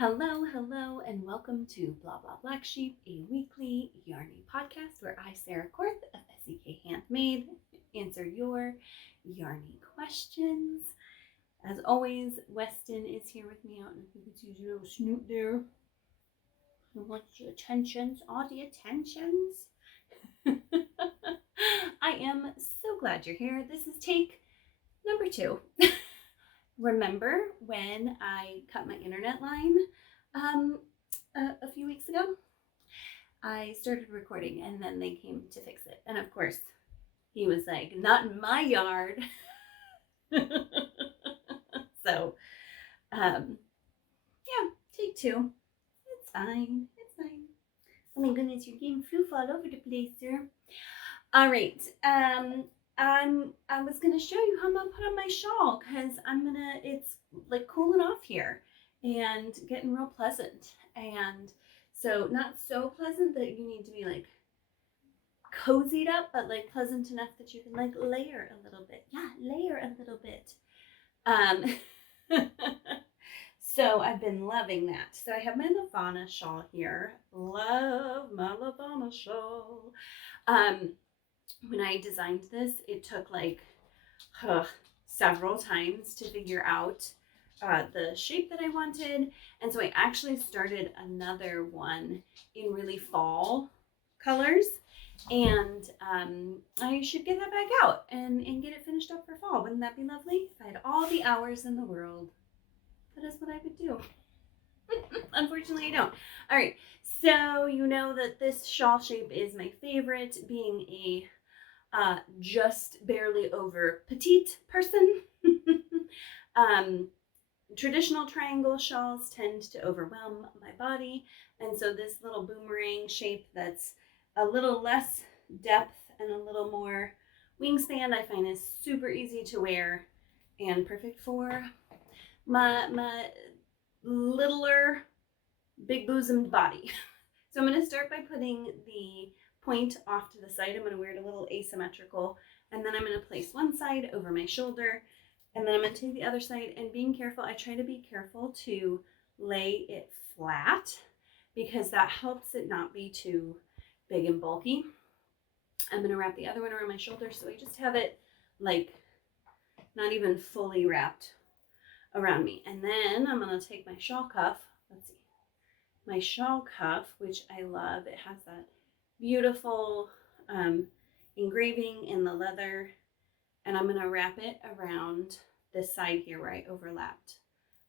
Hello, hello, and welcome to Bla Bla Black Sheep, a weekly yarny podcast where I, Sarah Korth of SEK Handmade, answer your yarny questions. As always, Weston is here with me. I don't know if you can see his little snoot there. He wants your attentions, all the attentions. I am so glad you're here. This is take number 2. Remember when I cut my internet line a few weeks ago? I started recording and then they came to fix it. And of course, he was like, not in my yard. So, yeah, take 2. It's fine. It's fine. Oh my goodness, your game flew all over the place, sir. All right. I was gonna show you how I'm gonna put on my shawl because it's like cooling off here and getting real pleasant. And so not so pleasant that you need to be like cozied up, but like pleasant enough that you can like layer a little bit. Yeah, layer a little bit. So I've been loving that. So I have my Levana shawl here. Love my Levana shawl. When I designed this, it took like several times to figure out the shape that I wanted. And so I actually started another one in really fall colors. And I should get that back out and get it finished up for fall. Wouldn't that be lovely? If I had all the hours in the world, that is what I would do. Unfortunately, I don't. All right, so you know that this shawl shape is my favorite, being a just barely over petite person. Traditional triangle shawls tend to overwhelm my body, and so this little boomerang shape that's a little less depth and a little more wingspan I find is super easy to wear and perfect for my littler big bosomed body. So I'm going to start by putting the point off to the side. I'm going to wear it a little asymmetrical, and then I'm going to place one side over my shoulder, and then I'm going to take the other side, and being careful, I try to be careful to lay it flat because that helps it not be too big and bulky. I'm going to wrap the other one around my shoulder, so I just have it like not even fully wrapped around me. And then I'm going to take my shawl cuff. Let's see. My shawl cuff, which I love. It has that beautiful engraving in the leather, and I'm going to wrap it around this side here where I overlapped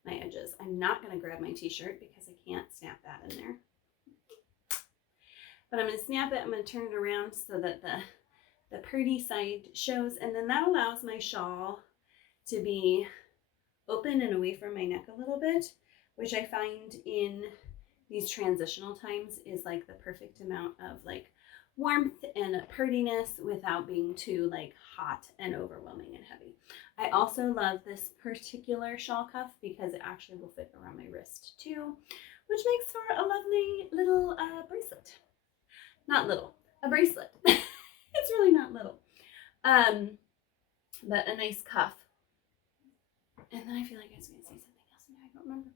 my edges. I'm not going to grab my t-shirt because I can't snap that in there, but I'm going to snap it. I'm going to turn it around so that the pretty side shows, and then that allows my shawl to be open and away from my neck a little bit, which I find in these transitional times is like the perfect amount of like warmth and prettiness without being too like hot and overwhelming and heavy. I also love this particular shawl cuff because it actually will fit around my wrist too, which makes for a lovely little bracelet. Not little, a bracelet. It's really not little. But a nice cuff. And then I feel like I was going to say something else and I don't remember.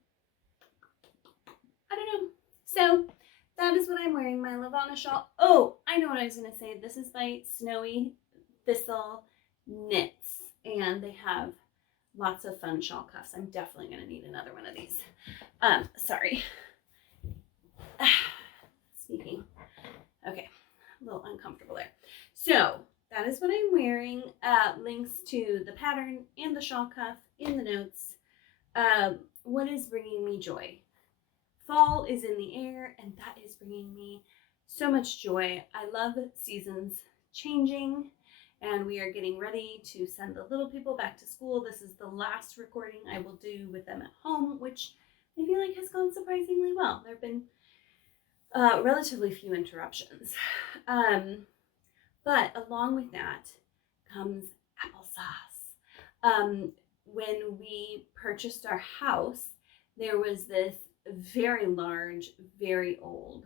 I don't know. So that is what I'm wearing, my Levana shawl. Oh, I know what I was going to say. This is by Snowy Thistle Knits, and they have lots of fun shawl cuffs. I'm definitely going to need another one of these. Sorry. Speaking. Okay, a little uncomfortable there. So that is what I'm wearing. Links to the pattern and the shawl cuff in the notes. What is bringing me joy? Fall is in the air, and that is bringing me so much joy. I love seasons changing, and we are getting ready to send the little people back to school. This is the last recording I will do with them at home, which I feel like has gone surprisingly well. There have been relatively few interruptions. But along with that comes applesauce. When we purchased our house, there was this very large, very old,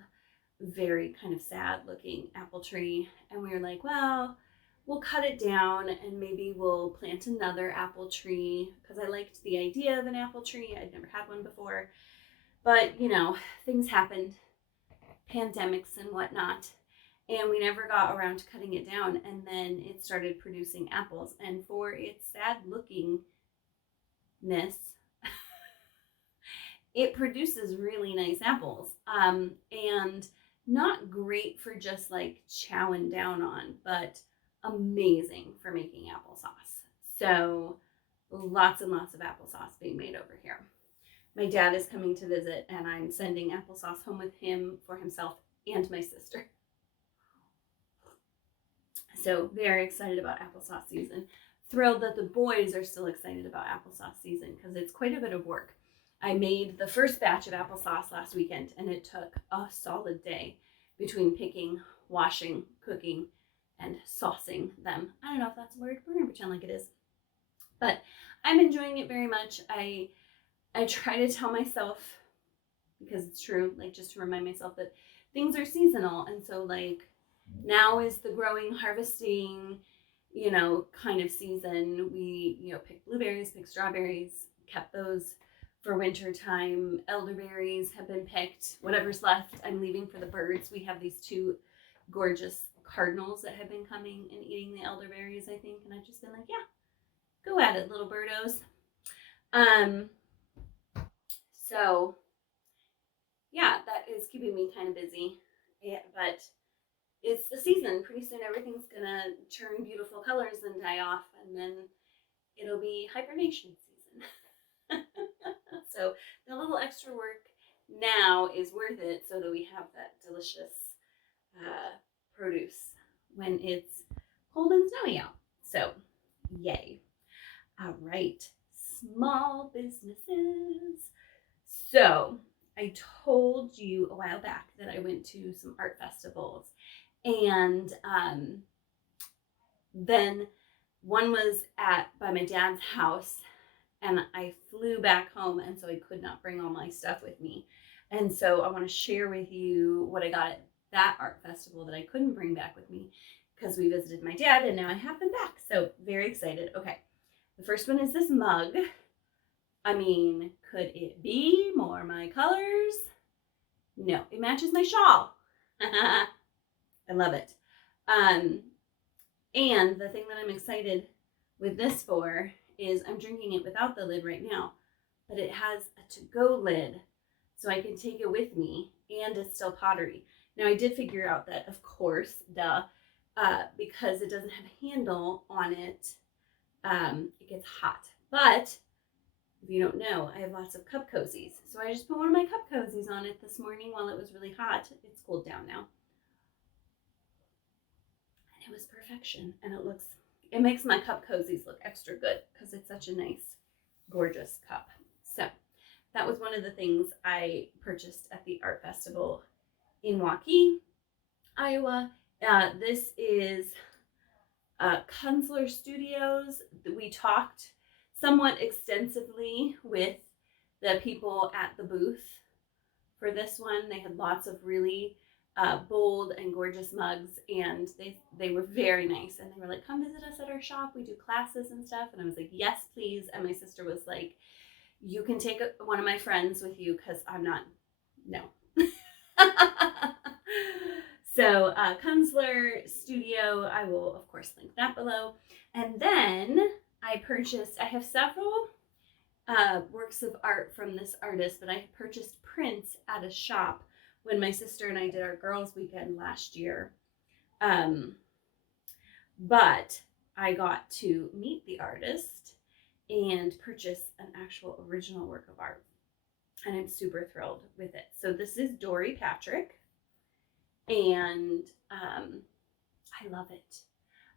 very kind of sad looking apple tree. And we were like, well, we'll cut it down and maybe we'll plant another apple tree because I liked the idea of an apple tree. I'd never had one before. But, you know, things happened, pandemics and whatnot, and we never got around to cutting it down. And then it started producing apples. And for its sad lookingness, it produces really nice apples. And not great for just like chowing down on, but amazing for making applesauce. So lots and lots of applesauce being made over here. My dad is coming to visit, and I'm sending applesauce home with him for himself and my sister. So very excited about applesauce season. Thrilled that the boys are still excited about applesauce season because it's quite a bit of work. I made the first batch of applesauce last weekend, and it took a solid day between picking, washing, cooking, and saucing them. I don't know if that's a word. We're going to pretend like it is. But I'm enjoying it very much. I try to tell myself, because it's true, like just to remind myself that things are seasonal. And so like now is the growing, harvesting, you know, kind of season. We, you know, picked blueberries, picked strawberries, kept those for winter time. Elderberries have been picked. Whatever's left, I'm leaving for the birds. We have these two gorgeous cardinals that have been coming and eating the elderberries, I think. And I've just been like, yeah, go at it, little birdos. So yeah, that is keeping me kind of busy. Yeah, but it's the season. Pretty soon everything's gonna turn beautiful colors and die off, and then it'll be hibernation season. So the little extra work now is worth it so that we have that delicious produce when it's cold and snowy out. So yay. All right, small businesses. So I told you a while back that I went to some art festivals, and then one was by my dad's house, and I flew back home, and so I could not bring all my stuff with me. And so I want to share with you what I got at that art festival that I couldn't bring back with me because we visited my dad, and now I have them back. So very excited. Okay, the first one is this mug. I mean, could it be more my colors? No, it matches my shawl. I love it. And the thing that I'm excited with this for is I'm drinking it without the lid right now, but it has a to-go lid, so I can take it with me, and it's still pottery. Now, I did figure out that, of course, because it doesn't have a handle on it, it gets hot. But if you don't know, I have lots of cup cozies. So I just put one of my cup cozies on it this morning while it was really hot. It's cooled down now. And it was perfection. And it makes my cup cozies look extra good because it's such a nice, gorgeous cup. So that was one of the things I purchased at the art festival in Waukee, Iowa. This is Kunzler Studios. We talked somewhat extensively with the people at the booth for this one. They had lots of really bold and gorgeous mugs, and they were very nice. And they were like, come visit us at our shop. We do classes and stuff. And I was like, yes, please. And my sister was like, you can take one of my friends with you because I'm not, no. So Kunzler Studio, I will, of course, link that below. And then I have several works of art from this artist, but I purchased prints at a shop when my sister and I did our girls' weekend last year. But I got to meet the artist and purchase an actual original work of art. And I'm super thrilled with it. So this is Dory Patrick. And I love it.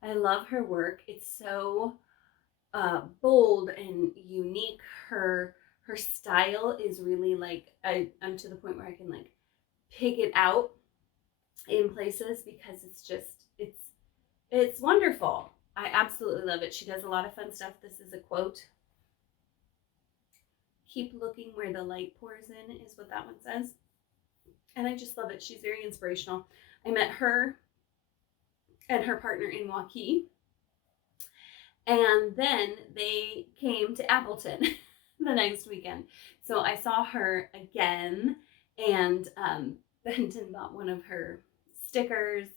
I love her work. It's so bold and unique. Her style is really like, I'm to the point where I can like pick it out in places because it's wonderful. I absolutely love it. She does a lot of fun stuff. This is a quote. Keep looking where the light pours in is what that one says. And I just love it. She's very inspirational. I met her and her partner in Waukee. And then they came to Appleton the next weekend. So I saw her again, and Benton bought one of her stickers.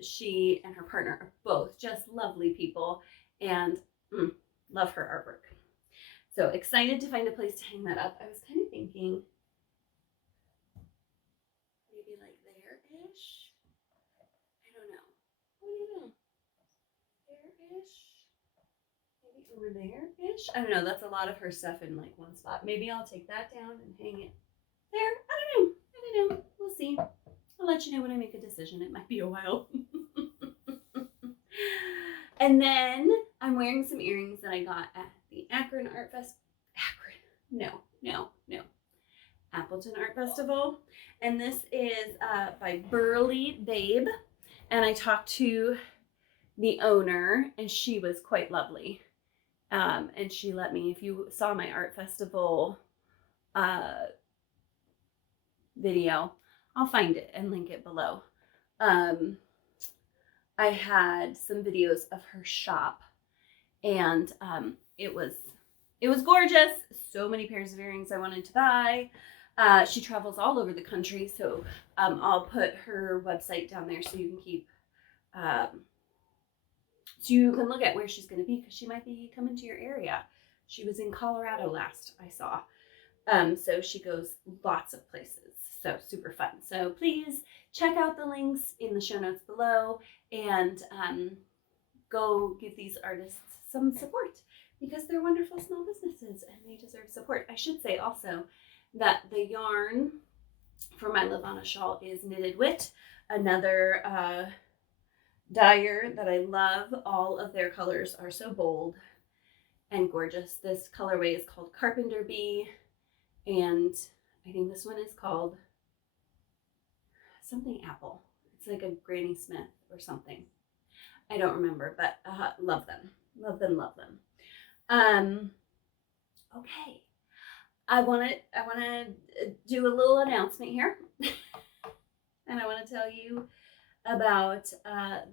She and her partner are both just lovely people, and love her artwork. So excited to find a place to hang that up. I was kind of thinking maybe like there-ish. I don't know. What do you know? There-ish. Maybe over there-ish. I don't know. That's a lot of her stuff in like one spot. Maybe I'll take that down and hang it there. I don't know. I don't know. We'll see. I'll let you know when I make a decision. It might be a while. And then I'm wearing some earrings that I got at the Akron Art Fest. Appleton Art Festival. And this is by Burly Babe. And I talked to the owner, and she was quite lovely. And she let me, if you saw my art festival video, I'll find it and link it below. I had some videos of her shop, and it was gorgeous. So many pairs of earrings I wanted to buy. She travels all over the country, so I'll put her website down there so you can keep so you can look at where she's going to be, because she might be coming to your area. She was in Colorado last I saw. So she goes lots of places. So super fun. So please check out the links in the show notes below, and go give these artists some support, because they're wonderful small businesses and they deserve support. I should say also that the yarn for my Levana Shawl is Knitted Wit, another dyer that I love. All of their colors are so bold and gorgeous. This colorway is called Carpenter Bee, and I think this one is called something apple. It's like a Granny Smith or something. I don't remember, but love them. Love them, love them. Okay. I want to do a little announcement here. And I want to tell you about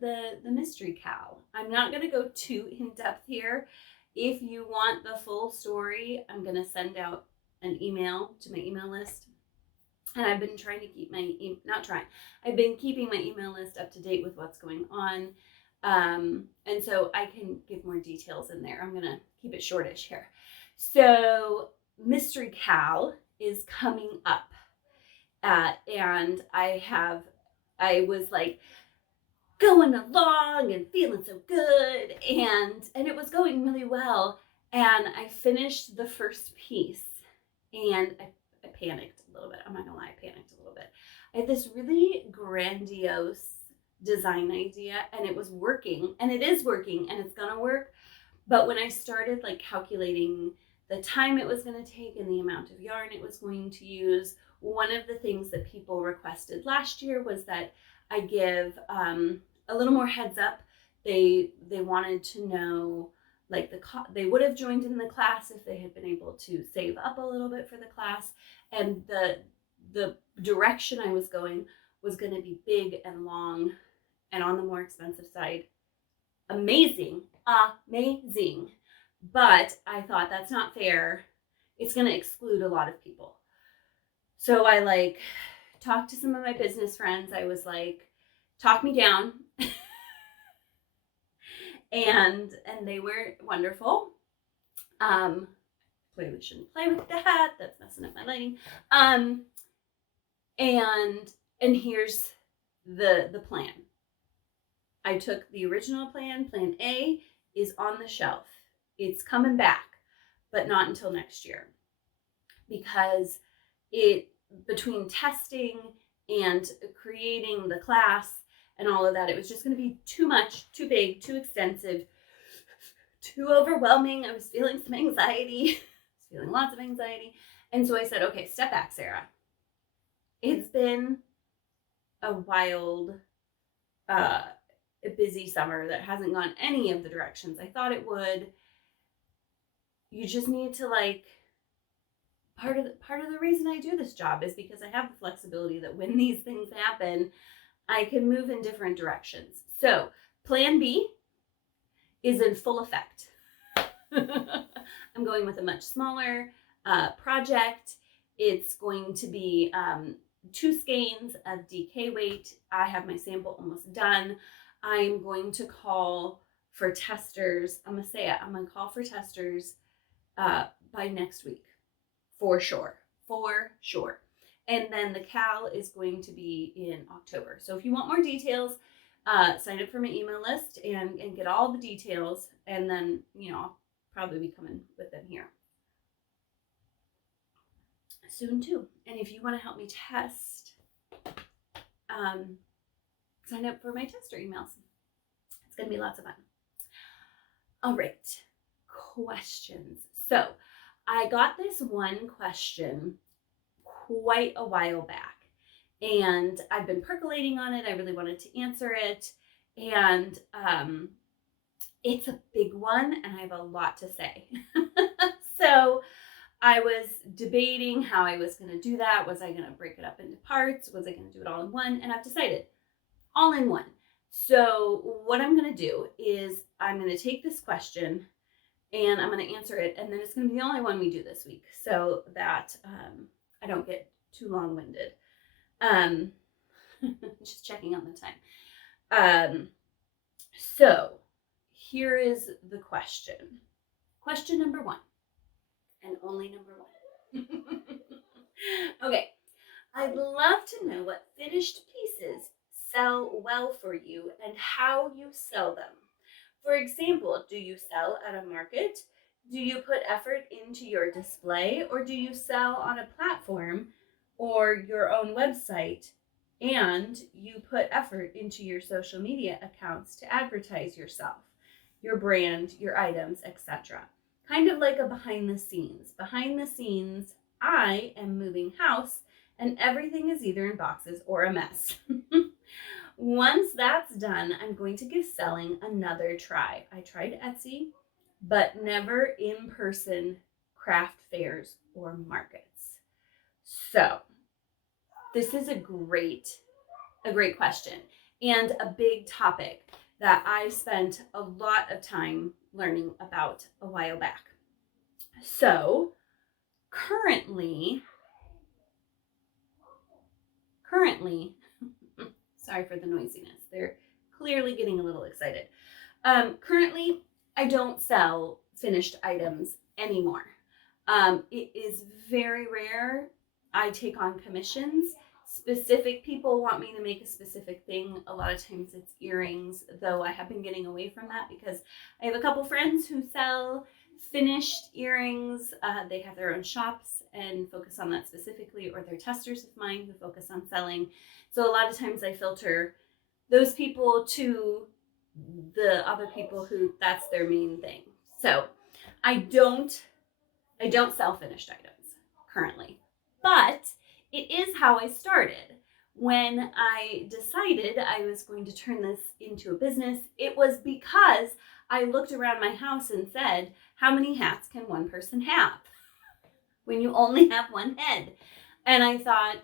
the mystery cow. I'm not going to go too in depth here. If you want the full story, I'm going to send out an email to my email list. And I've been trying to keep my, I've been keeping my email list up to date with what's going on. And so I can give more details in there. I'm going to keep it shortish here. So Mystery Cow is coming up. And I was like going along and feeling so good. And it was going really well. And I finished the first piece, and I panicked a little bit. I'm not gonna lie, I panicked a little bit. I had this really grandiose design idea, and it was working, and it is working, and it's gonna work. But when I started like calculating the time it was gonna take and the amount of yarn it was going to use, one of the things that people requested last year was that I give a little more heads up. They wanted to know, like they would have joined in the class if they had been able to save up a little bit for the class, and the direction I was going was going to be big and long and on the more expensive side. Amazing, but I thought that's not fair. It's going to exclude a lot of people. So I like talked to some of my business friends. I was like, talk me down. And they were wonderful. Clearly shouldn't play with that. That's messing up my lighting. And here's the plan. I took the original plan. Plan A is on the shelf. It's coming back, but not until next year, because between testing and creating the class and all of that, it was just going to be too much, too big, too extensive, too overwhelming. I was feeling some anxiety. I was feeling lots of anxiety. And so I said, okay, step back, Sarah. It's been a wild, busy summer that hasn't gone any of the directions I thought it would. You just need to part of the reason I do this job is because I have the flexibility that when these things happen, I can move in different directions. So plan B is in full effect. I'm going with a much smaller project. It's going to be 2 skeins of DK weight. I have my sample almost done. I'm going to call for testers. I'm gonna call for testers by next week, for sure, for sure. And then the Cal is going to be in October. So if you want more details, sign up for my email list and get all the details. And then, I'll probably be coming with them here soon too. And if you want to help me test, sign up for my tester emails. It's going to be lots of fun. All right, questions. So I got this one question quite a while back, and I've been percolating on it. I really wanted to answer it, and it's a big one, and I have a lot to say. So I was debating how I was going to do that. Was I going to break it up into parts? Was I going to do it all in one? And I've decided all in one. So what I'm going to do is I'm going to take this question and I'm going to answer it. And then it's going to be the only one we do this week so that I don't get too long-winded. Just checking on the time. So here is the question. Question number 1. And only number 1. Okay. I'd love to know what finished pieces sell well for you and how you sell them. For example, do you sell at a market? Do you put effort into your display, or do you sell on a platform or your own website and you put effort into your social media accounts to advertise yourself, your brand, your items, etc.? Kind of like a behind the scenes. Behind the scenes, I am moving house and everything is either in boxes or a mess. Once that's done, I'm going to give selling another try. I tried Etsy, but never in-person craft fairs or markets. So this is a great question and a big topic that I spent a lot of time learning about a while back. So currently, sorry for the noisiness. They're clearly getting a little excited. Currently, I don't sell finished items anymore. It is very rare I take on commissions. Specific people want me to make a specific thing. A lot of times it's earrings, though I have been getting away from that because I have a couple friends who sell finished earrings. They have their own shops and focus on that specifically, or they're testers of mine who focus on selling. So a lot of times I filter those people to the other people who that's their main thing. So I don't sell finished items currently, but it is how I started. When I decided I was going to turn this into a business, it was because I looked around my house and said, how many hats can one person have when you only have one head? And I thought,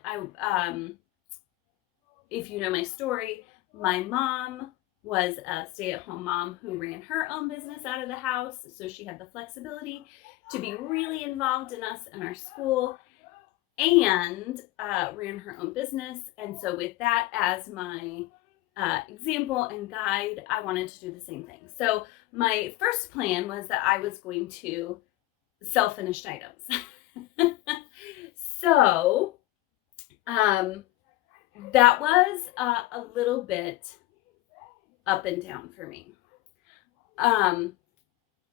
if you know my story, my mom was a stay-at-home mom who ran her own business out of the house, so she had the flexibility to be really involved in us and our school, and ran her own business. And so with that as my example and guide, I wanted to do the same thing. So my first plan was that I was going to sell finished items. So that was a little bit up and down for me.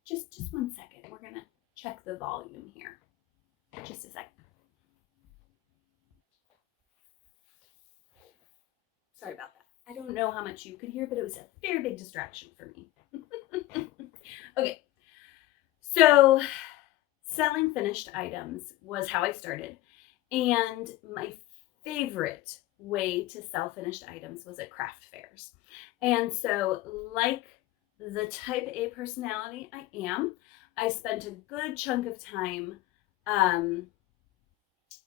Just 1 second. We're gonna check the volume here. Just a second. Sorry about that. I don't know how much you could hear, but it was a very big distraction for me. Okay. So selling finished items was how I started. And my favorite way to sell finished items was at craft fairs. And so, like the type A personality I am, I spent a good chunk of time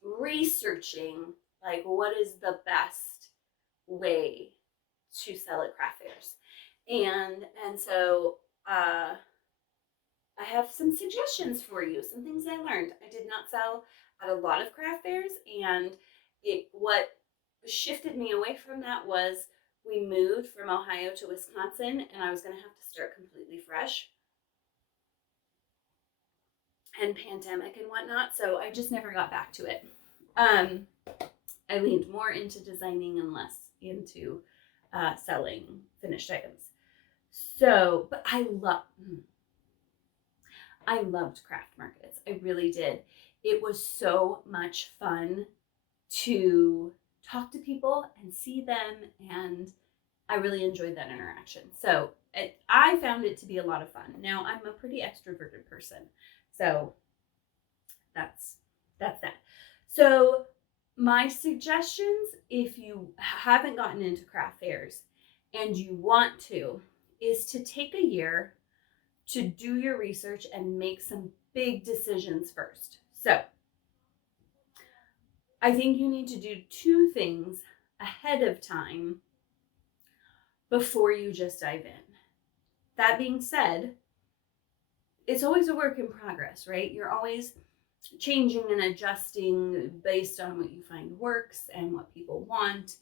researching like what is the best way to sell at craft fairs. And so I have some suggestions for you, some things I learned. I did not sell at a lot of craft fairs, and what shifted me away from that was we moved from Ohio to Wisconsin, and I was going to have to start completely fresh, and pandemic and whatnot, so I just never got back to it. I leaned more into designing and less into selling finished items. So, but I loved craft markets. I really did. It was so much fun to talk to people and see them, and I really enjoyed that interaction. So I found it to be a lot of fun. Now I'm a pretty extroverted person, so that's that. So my suggestions, if you haven't gotten into craft fairs and you want to, is to take a year to do your research and make some big decisions first. So I think you need to do two things ahead of time before you just dive in. That being said, it's always a work in progress, right? You're always changing and adjusting based on what you find works and what people want,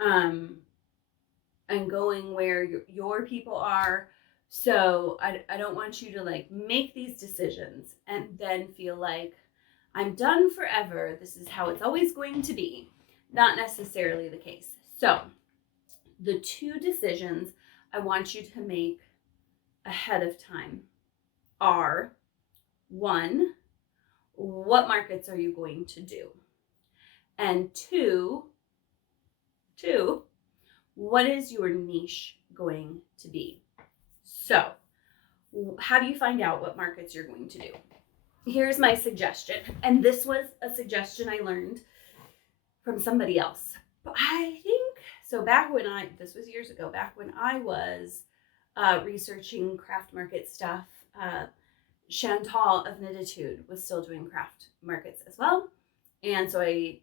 and going where your people are. So I don't want you to like make these decisions and then feel like I'm done forever. This is how it's always going to be. Not necessarily the case. So the two decisions I want you to make ahead of time are: one, what markets are you going to do? And two, what is your niche going to be? So, how do you find out what markets you're going to do? Here's my suggestion. And this was a suggestion I learned from somebody else. But I think, so back when this was years ago, back when I was researching craft market stuff, Chantal of Knititude was still doing craft markets as well. And so I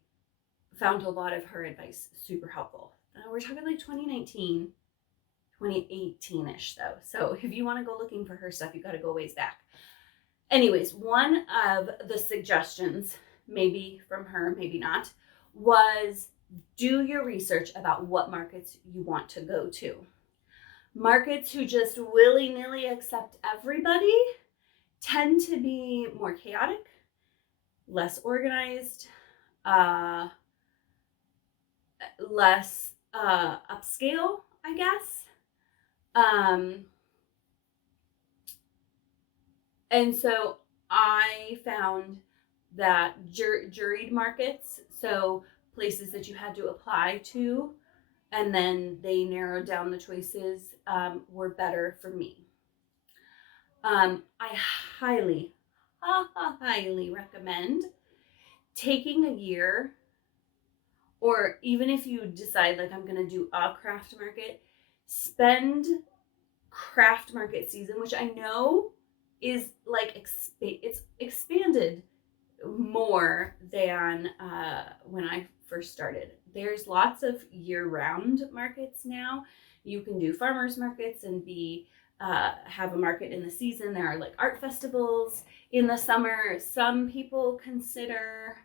found a lot of her advice super helpful. We're talking like 2019, 2018-ish though. So if you want to go looking for her stuff, you got to go ways back. Anyways, one of the suggestions, maybe from her, maybe not, was do your research about what markets you want to go to. Markets who just willy-nilly accept everybody tend to be more chaotic, less organized, less upscale, I guess. And so I found that juried markets, so places that you had to apply to, and then they narrowed down the choices, were better for me. I highly recommend taking a year, or even if you decide like I'm going to do a craft market, spend craft market season, which I know is like it's expanded more than when I first started. There's lots of year-round markets now. You can do farmers markets and have a market in the season. There are like art festivals in the summer. Some people consider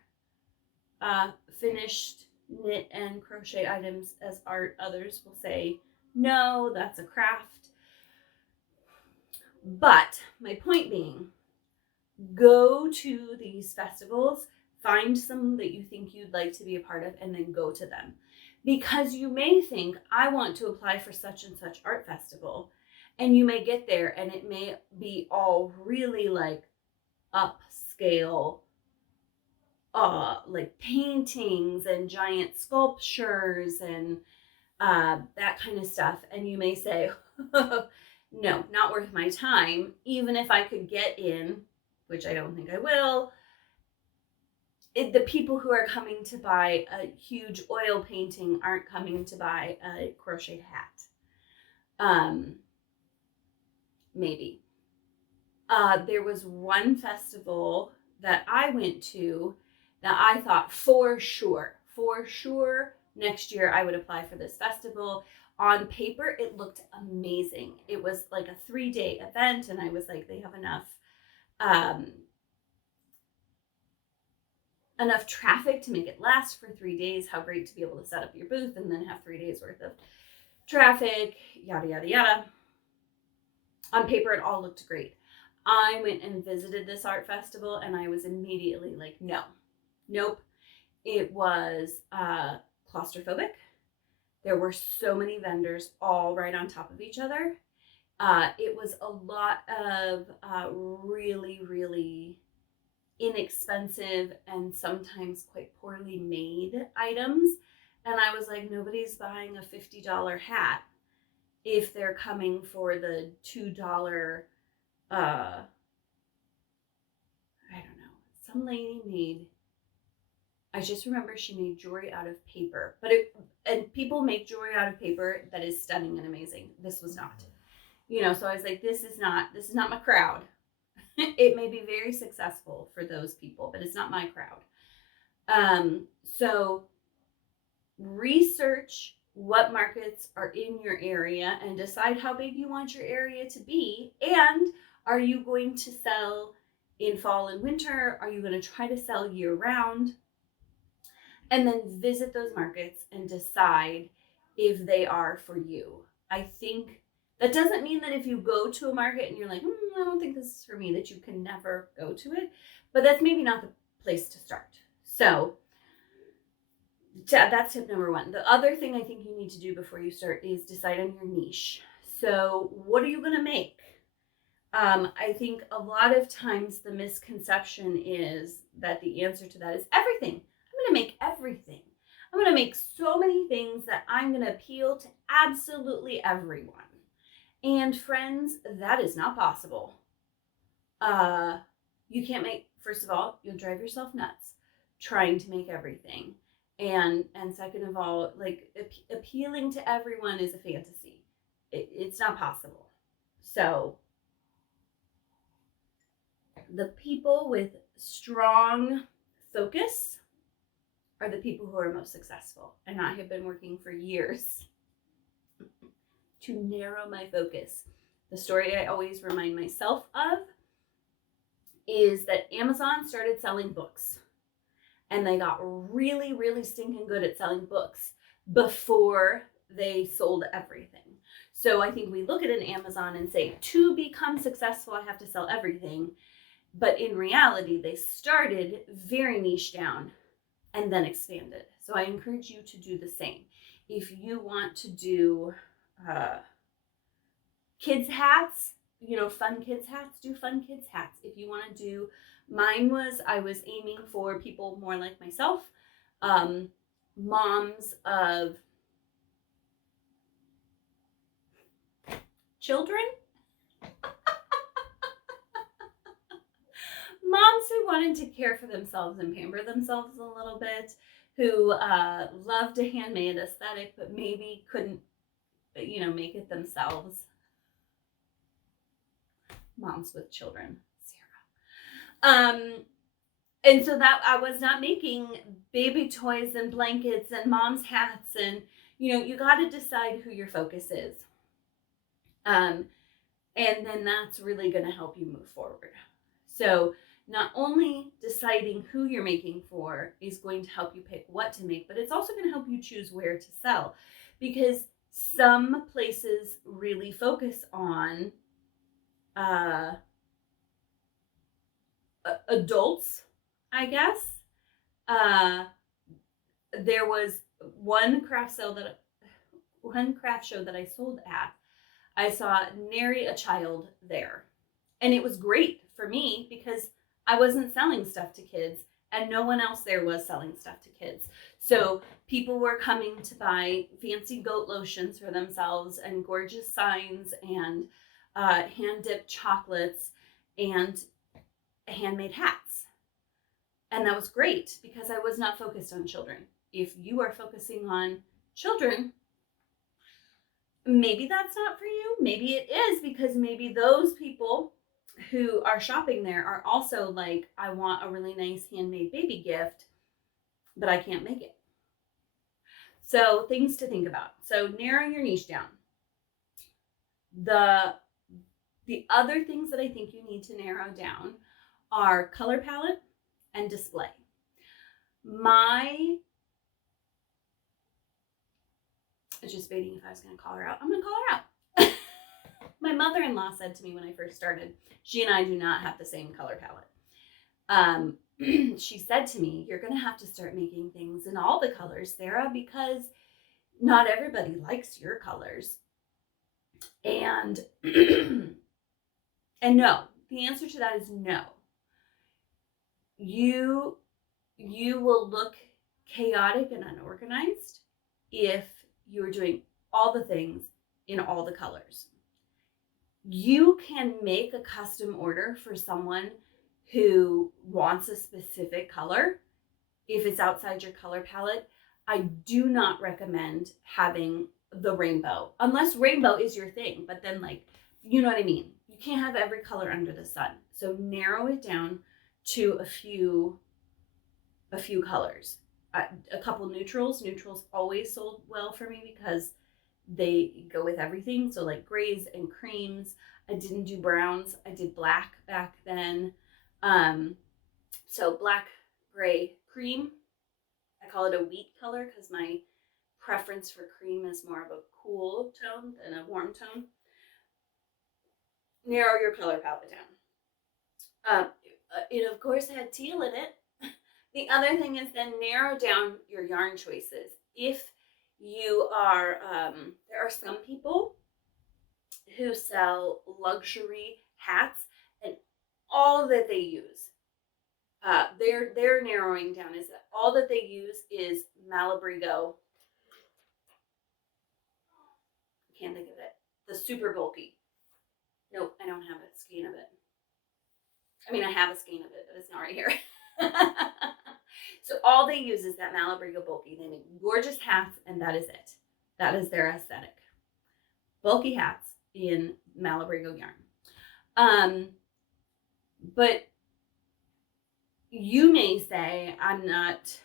finished knit and crochet items as art. Others will say, no, that's a craft. But my point being, go to these festivals, find some that you think you'd like to be a part of, and then go to them. Because you may think, I want to apply for such and such art festival, and you may get there and it may be all really like upscale, like paintings and giant sculptures and that kind of stuff. And you may say, no, not worth my time. Even if I could get in, which I don't think I will, the people who are coming to buy a huge oil painting aren't coming to buy a crocheted hat. Maybe. There was one festival that I went to that I thought for sure, next year I would apply for this festival. On paper, it looked amazing. It was like a 3-day event, and I was like, they have enough enough traffic to make it last for 3 days. How great to be able to set up your booth and then have 3 days worth of traffic, yada, yada, yada. On paper, it all looked great. I went and visited this art festival and I was immediately like, no, nope. It was claustrophobic. There were so many vendors all right on top of each other. It was a lot of really, really inexpensive and sometimes quite poorly made items. And I was like, nobody's buying a $50 hat if they're coming for the $2, I don't know, some lady made, I just remember she made jewelry out of paper, and people make jewelry out of paper that is stunning and amazing. This was not, so I was like, this is not my crowd. It may be very successful for those people, but it's not my crowd. So research what markets are in your area and decide how big you want your area to be. And are you going to sell in fall and winter? Are you going to try to sell year round? And then visit those markets and decide if they are for you. I think that doesn't mean that if you go to a market and you're like, I don't think this is for me, that you can never go to it. But that's maybe not the place to start. So that's tip number one. The other thing I think you need to do before you start is decide on your niche. So what are you going to make? I think a lot of times the misconception is that the answer to that is everything. I'm going to make everything. I'm going to make so many things that I'm going to appeal to absolutely everyone. And friends, that is not possible. You can't make, first of all, you'll drive yourself nuts trying to make everything. And second of all, like appealing to everyone is a fantasy. It's not possible. So the people with strong focus are the people who are most successful. And I have been working for years to narrow my focus. The story I always remind myself of is that Amazon started selling books. And they got really, really stinking good at selling books before they sold everything. So I think we look at an Amazon and say, to become successful, I have to sell everything. But in reality, they started very niche down and then expanded. So I encourage you to do the same. If you want to do kids hats, fun kids hats, do fun kids hats. If you want to do, I was aiming for people more like myself, moms of children, moms who wanted to care for themselves and pamper themselves a little bit, who loved a handmade aesthetic, but maybe couldn't, make it themselves. Moms with children, Sarah. And so that I was not making baby toys and blankets and mom's hats, and you got to decide who your focus is. And then that's really going to help you move forward. So not only deciding who you're making for is going to help you pick what to make, but it's also going to help you choose where to sell, because some places really focus on adults, I guess. There was one craft show that I sold at. I saw nary a child there. And it was great for me because I wasn't selling stuff to kids and no one else there was selling stuff to kids. So people were coming to buy fancy goat lotions for themselves and gorgeous signs and hand-dipped chocolates and handmade hats. And that was great because I was not focused on children. If you are focusing on children, maybe that's not for you. Maybe it is, because maybe those people who are shopping there are also like, I want a really nice handmade baby gift, but I can't make it. So things to think about. So narrow your niche down. The other things that I think you need to narrow down are color palette and display. I was just waiting if I was going to call her out. I'm going to call her out. My mother-in-law said to me when I first started, she and I do not have the same color palette. She said to me, you're going to have to start making things in all the colors, Sarah, because not everybody likes your colors. And and no, the answer to that is no. You will look chaotic and unorganized if you're doing all the things in all the colors. You can make a custom order for someone who wants a specific color. If it's outside your color palette, I do not recommend having the rainbow, unless rainbow is your thing, but then like, you know what I mean? You can't have every color under the sun. So narrow it down to a few colors. A couple neutrals. Neutrals always sold well for me because they go with everything. So like grays and creams. I didn't do browns. I did black back then. So black, gray, cream. I call it a wheat color because my preference for cream is more of a cool tone than a warm tone. Narrow your color palette down. It of course had teal in it. The other thing is then narrow down your yarn choices. If you are, there are some people who sell luxury hats and all that they use, they're narrowing down is that all that they use is Malabrigo. I can't think of it. The super bulky. Nope, I don't have a skein of it. I mean, I have a skein of it, but it's not right here. So all they use is that Malabrigo bulky. They make gorgeous hats, and that is it. That is their aesthetic. Bulky hats in Malabrigo yarn. But you may say, I'm not,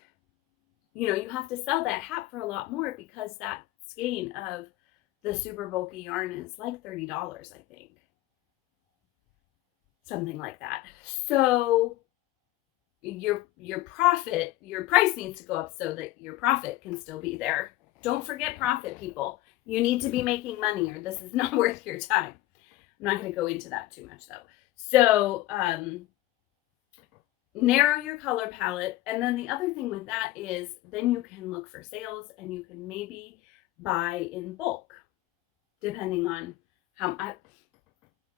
you have to sell that hat for a lot more because that skein of the super bulky yarn is like $30, I think. Something like that. So your price needs to go up so that your profit can still be there. Don't forget profit, people. You need to be making money or this is not worth your time. I'm not going to go into that too much though. So narrow your color palette. And then the other thing with that is then you can look for sales and you can maybe buy in bulk, depending on how.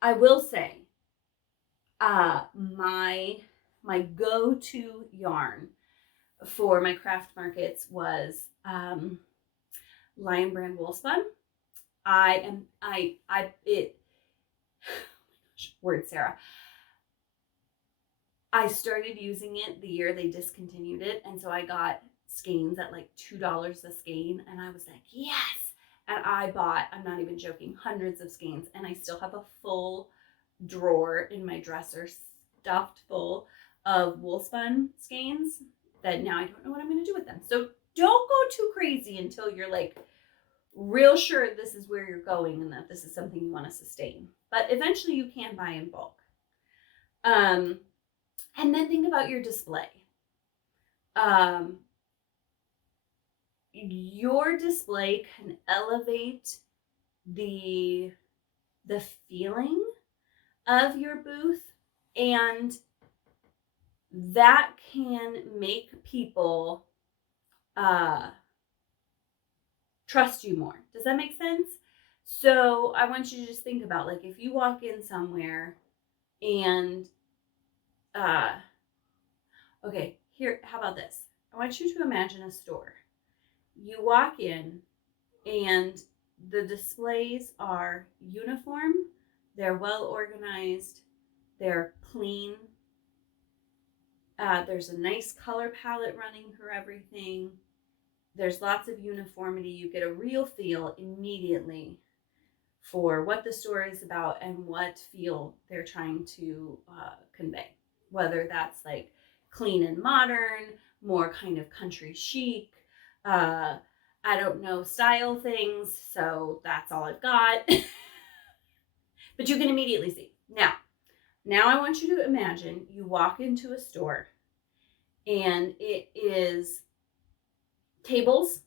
I will say my go-to yarn for my craft markets was Lion Brand wool spun. Word Sarah. I started using it the year they discontinued it, and so I got skeins at like $2 a skein, and I was like, yes! And I bought, I'm not even joking, hundreds of skeins, and I still have a full drawer in my dresser stuffed full of wool spun skeins that now I don't know what I'm going to do with them. So don't go too crazy until you're like real sure this is where you're going and that this is something you want to sustain. But eventually you can buy in bulk. And then think about your display. Your display can elevate the feeling of your booth, and that can make people trust you more. Does that make sense? So I want you to just think about, like, if you walk in somewhere and okay, here, how about this? I want you to imagine a store. You walk in and the displays are uniform, they're well organized, they're clean. There's a nice color palette running through everything. There's lots of uniformity. You get a real feel immediately for what the store is about and what feel they're trying to convey. Whether that's like clean and modern, more kind of country chic, I don't know, style things, so that's all I've got. But you can immediately see. Now, Now I want you to imagine you walk into a store and it is tables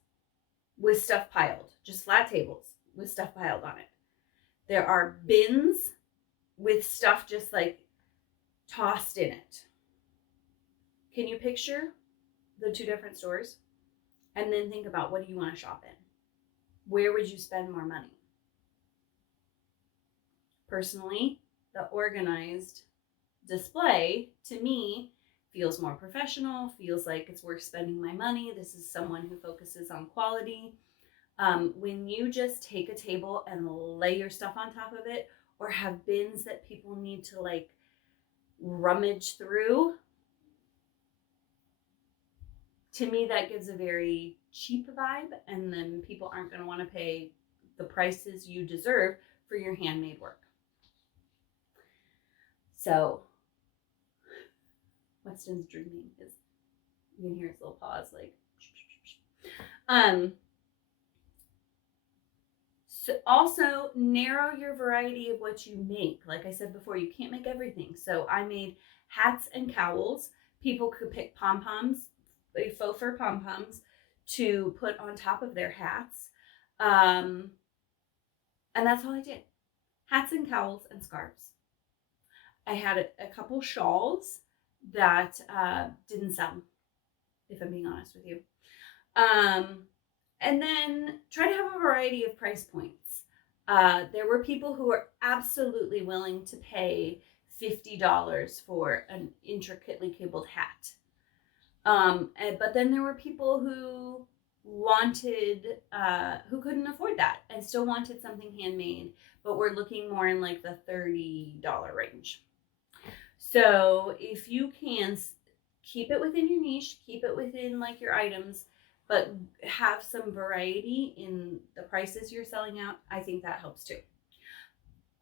with stuff piled, just flat tables with stuff piled on it. There are bins with stuff just like tossed in it. Can you picture the two different stores? And then think about, what do you want to shop in? Where would you spend more money? Personally, the organized display to me feels more professional, feels like it's worth spending my money. This is someone who focuses on quality. When you just take a table and lay your stuff on top of it, or have bins that people need to like rummage through, to me that gives a very cheap vibe, and then people aren't going to want to pay the prices you deserve for your handmade work. So Weston's dreaming. You can hear his little paws like. So also narrow your variety of what you make. Like I said before, you can't make everything. So I made hats and cowls. People could pick pom-poms, faux fur pom-poms, to put on top of their hats. And that's all I did. Hats and cowls and scarves. I had a couple shawls that didn't sell, if I'm being honest with you. And then try to have a variety of price points. There were people who were absolutely willing to pay $50 for an intricately cabled hat. But then there were people who who couldn't afford that and still wanted something handmade, but were looking more in like the $30 range. So if you can keep it within your niche, keep it within like your items, but have some variety in the prices you're selling out, I think that helps too.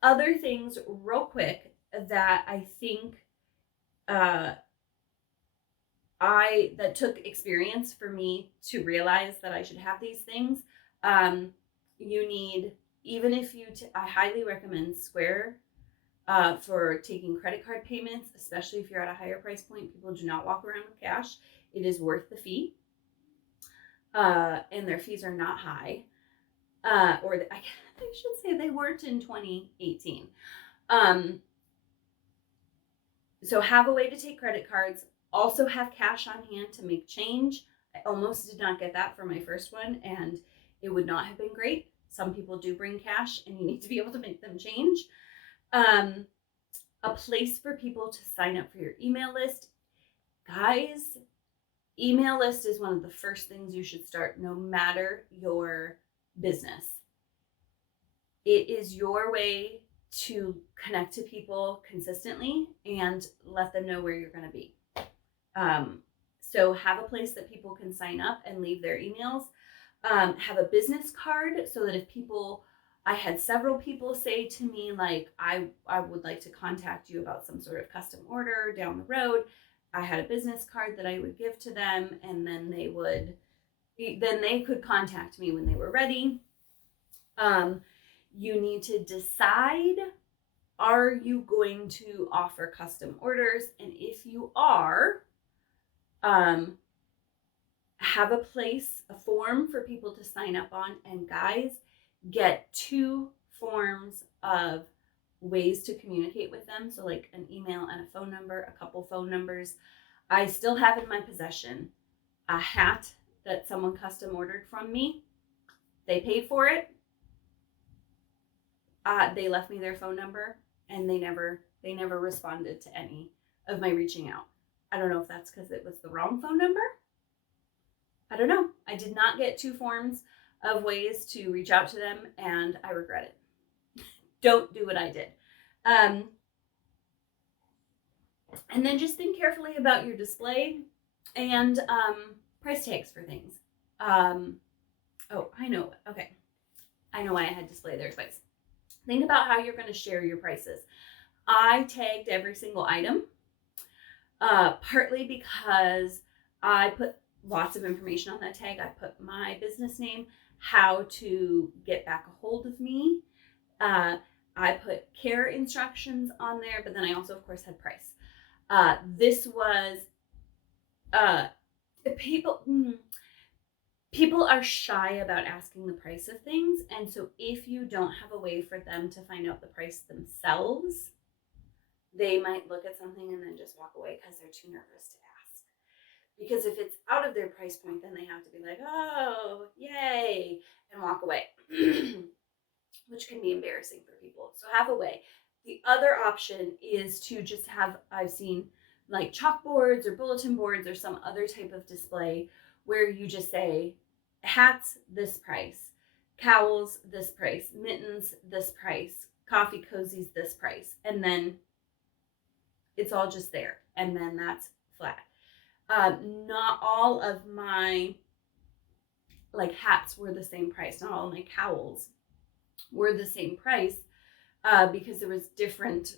Other things real quick that I think that took experience for me to realize that I should have these things. You need, even if I highly recommend Square for taking credit card payments, especially if you're at a higher price point. People do not walk around with cash. It is worth the fee. And their fees are not high. I should say they weren't in 2018. So have a way to take credit cards. Also have cash on hand to make change. I almost did not get that for my first one, and it would not have been great. Some people do bring cash, and you need to be able to make them change. A place for people to sign up for your email list. Guys, email list is one of the first things you should start, no matter your business. It is your way to connect to people consistently and let them know where you're going to be. So have a place that people can sign up and leave their emails. Have a business card so that if I had several people say to me, like, I would like to contact you about some sort of custom order down the road. I had a business card that I would give to them, and then they could contact me when they were ready. You need to decide, are you going to offer custom orders? And if you are, have a form for people to sign up on. And guys, get 2 forms of ways to communicate with them. So like an email and a phone number, a couple phone numbers. I still have in my possession a hat that someone custom ordered from me. They paid for it. They left me their phone number, and they never responded to any of my reaching out. I don't know if that's because it was the wrong phone number. I don't know. I did not get 2 forms of ways to reach out to them, and I regret it. Don't do what I did. And then just think carefully about your display and price tags for things. Oh, I know. Okay. I know why I had display there twice. Think about how you're going to share your prices. I tagged every single item, partly because I put lots of information on that tag. I put my business name, how to get back a hold of me. I put care instructions on there, but then I also, of course, had price. This was people. People are shy about asking the price of things, and so if you don't have a way for them to find out the price themselves, they might look at something and then just walk away because they're too nervous to ask. Because if it's out of their price point, then they have to be like, oh, yay, and walk away, which can be embarrassing for people. So have a way. The other option is to just have, I've seen like chalkboards or bulletin boards or some other type of display where you just say, hats, this price, cowls, this price, mittens, this price, coffee cozies, this price. And then it's all just there. And then that's flat. Not all of my like hats were the same price. Not all of my cowls were the same price because there was different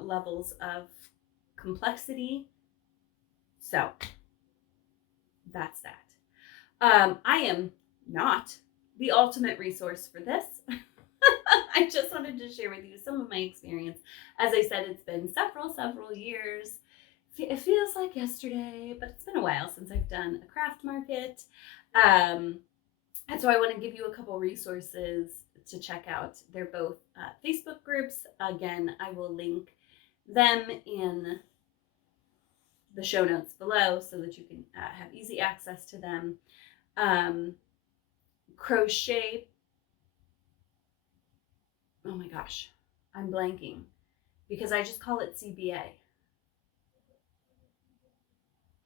levels of complexity. So that's that. I am not the ultimate resource for this. I just wanted to share with you some of my experience. As I said, it's been several years. It feels like yesterday, but it's been a while since I've done a craft market. And so I want to give you a couple resources to check out. They're both Facebook groups. Again, I will link them in the show notes below so that you can have easy access to them. Crochet. Oh my gosh, I'm blanking because I just call it CBA.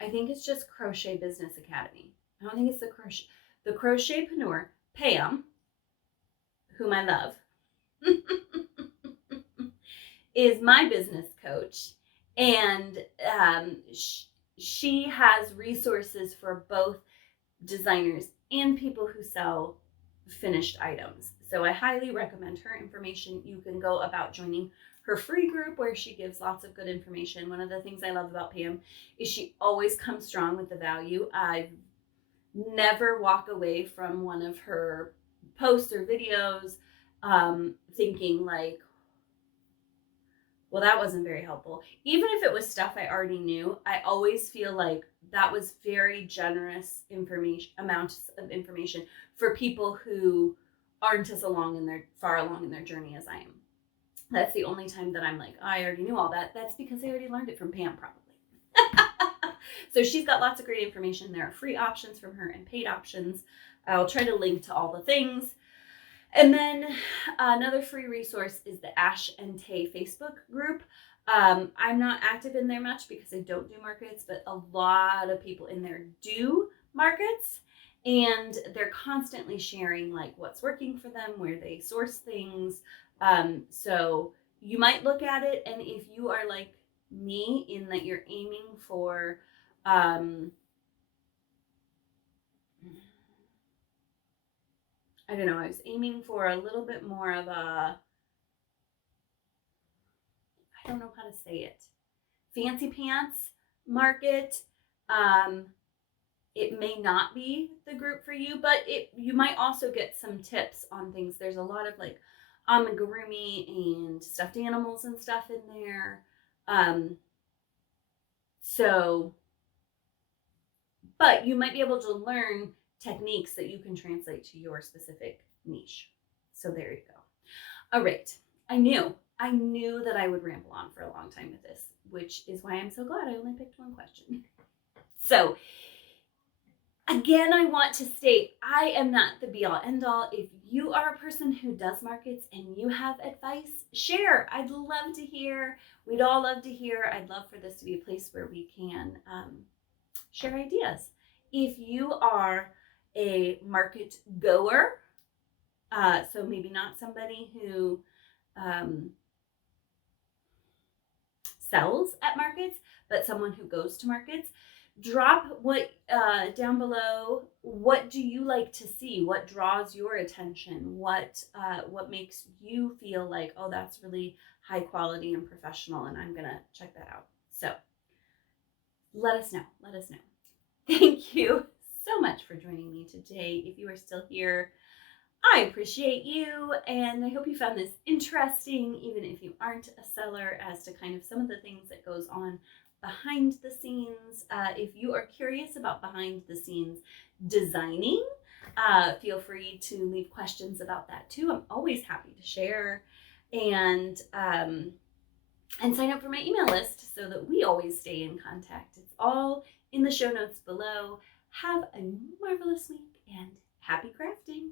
I think it's just Crochet Business Academy. I don't think it's the Crochetpreneur, Pam, whom I love, is my business coach. And she has resources for both designers and people who sell finished items. So I highly recommend her information. You can go about joining her free group where she gives lots of good information. One of the things I love about Pam is she always comes strong with the value. I never walk away from one of her posts or videos thinking like, well, that wasn't very helpful. Even if it was stuff I already knew, I always feel like that was very generous amounts of information for people who aren't as far along in their journey as I am. That's the only time that I'm like, oh, I already knew all that. That's because I already learned it from Pam, probably. So she's got lots of great information. There are free options from her and paid options. I'll try to link to all the things. And then another free resource is the Ash and Tay Facebook group. I'm not active in there much because I don't do markets, but a lot of people in there do markets, and they're constantly sharing like what's working for them, where they source things. So you might look at it, and if you are like me in that you're aiming for I don't know, I was aiming for a little bit more of a, I don't know how to say it, fancy pants market. It may not be the group for you, but you might also get some tips on things. There's a lot of like amigurumi and stuffed animals and stuff in there. But you might be able to learn techniques that you can translate to your specific niche. So there you go. All right. I knew that I would ramble on for a long time with this, which is why I'm so glad I only picked one question. So again, I want to state, I am not the be all end all. If you are a person who does markets and you have advice, share. I'd love to hear. We'd all love to hear. I'd love for this to be a place where we can share ideas. If you are a market goer, so maybe not somebody who sells at markets, but someone who goes to markets, drop what down below. What do you like to see? What draws your attention? What makes you feel like, oh, that's really high quality and professional, and I'm gonna check that out. So let us know. Thank you so much for joining me today. If you are still here, I appreciate you, and I hope you found this interesting, even if you aren't a seller, as to kind of some of the things that goes on behind the scenes. If you are curious about behind the scenes designing, feel free to leave questions about that too. I'm always happy to share, and sign up for my email list so that we always stay in contact. It's all in the show notes below. Have a marvelous week and happy crafting.